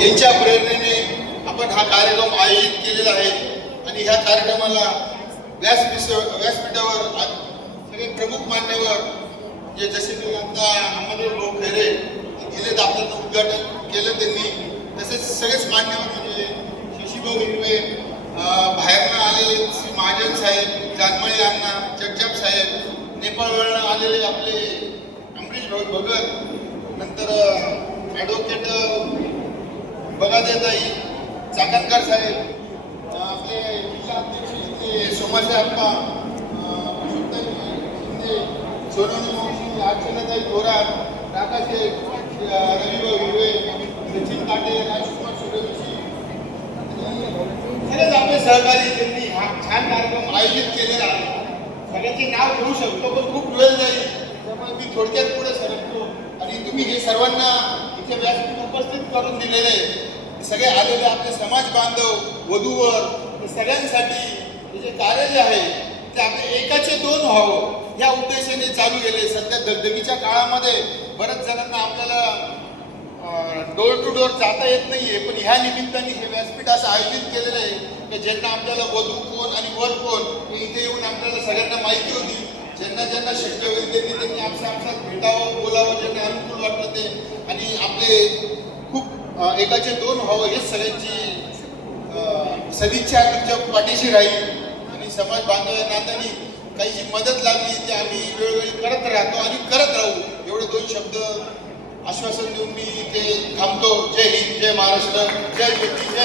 यांच्या प्रेरणेने आपण हा कार्यक्रम आयोजित केलेला आहे आणि ह्या कार्यक्रमाला व्यासपीठावर सगळे प्रमुख मान्यवर जे जसे की आता अहमदभाऊ भाऊ खैरे गेलेत, आपल्याला उद्घाटन केलं त्यांनी, तसेच सगळेच मान्यवर म्हणजे शशीभाऊ हिरवे, बाहेरनं आलेले श्री महाजन साहेब, जानमळे अण्णा, जगजाप साहेब, नेपाळवरनं आलेले आपले अमरीश भाऊ भगत, नंतर ॲडव्होकेट बगादेताई चाकणकर साहेब, आपले जिल्हा अध्यक्ष इथले सोमासे अप्पा, शिंदे, सोनवणी मावशी, अर्चनाताई थोरात, काका शेख, रविभाऊ हिरवे, सचिन काटे, राजकुमार सूर्यवंशी, सगळेच आपले सहकारी त्यांनी हा छान कार्यक्रम आयोजित केलेला आहे. सगळ्यांचे नाव घेऊ शकतो पण खूप वेळ जाईल, त्यामुळे मी थोडक्यात पुढे सरकतो आणि तुम्ही हे सर्वांना इथे व्यासपीठ उपस्थित करून दिलेले आहे. सगळे आलेले आपले समाज बांधव, वधूवर, सगळ्यांसाठी हे जे कार्य जे आहे ते आपले एकाचे दोन व्हावं या उद्देशाने चालू केले. सध्या दगदगीच्या काळामध्ये बऱ्याच जणांना आपल्याला डोर टू डोर जाता येत नाहीये, पण ह्या निमित्ताने हे व्यासपीठ असं आयोजित केलेलं आहे की ज्यांना आपल्याला वधू कोण आणि वर कोण हे इथे येऊन आपल्याला सगळ्यांना माहिती होती. ज्यांना ज्यांना शक्य होईल त्यांनी आपसात भेटावं, बोलावं, ज्यांना अनुकूल वाटलं ते, आणि आपले खूप एकाचे दोन व्हावं हेच सगळ्यांची सदिच्छा तुमच्या पाठीशी राहील. आणि समाज बांधव या नात्याने काही जी मदत लागली ती आम्ही वेळोवेळी करत राहतो आणि करत राहू. एवढे दोन शब्द आश्वासन देऊन मी इथे थांबतो. जय हिंद, जय महाराष्ट्र, जय ज्योती, जय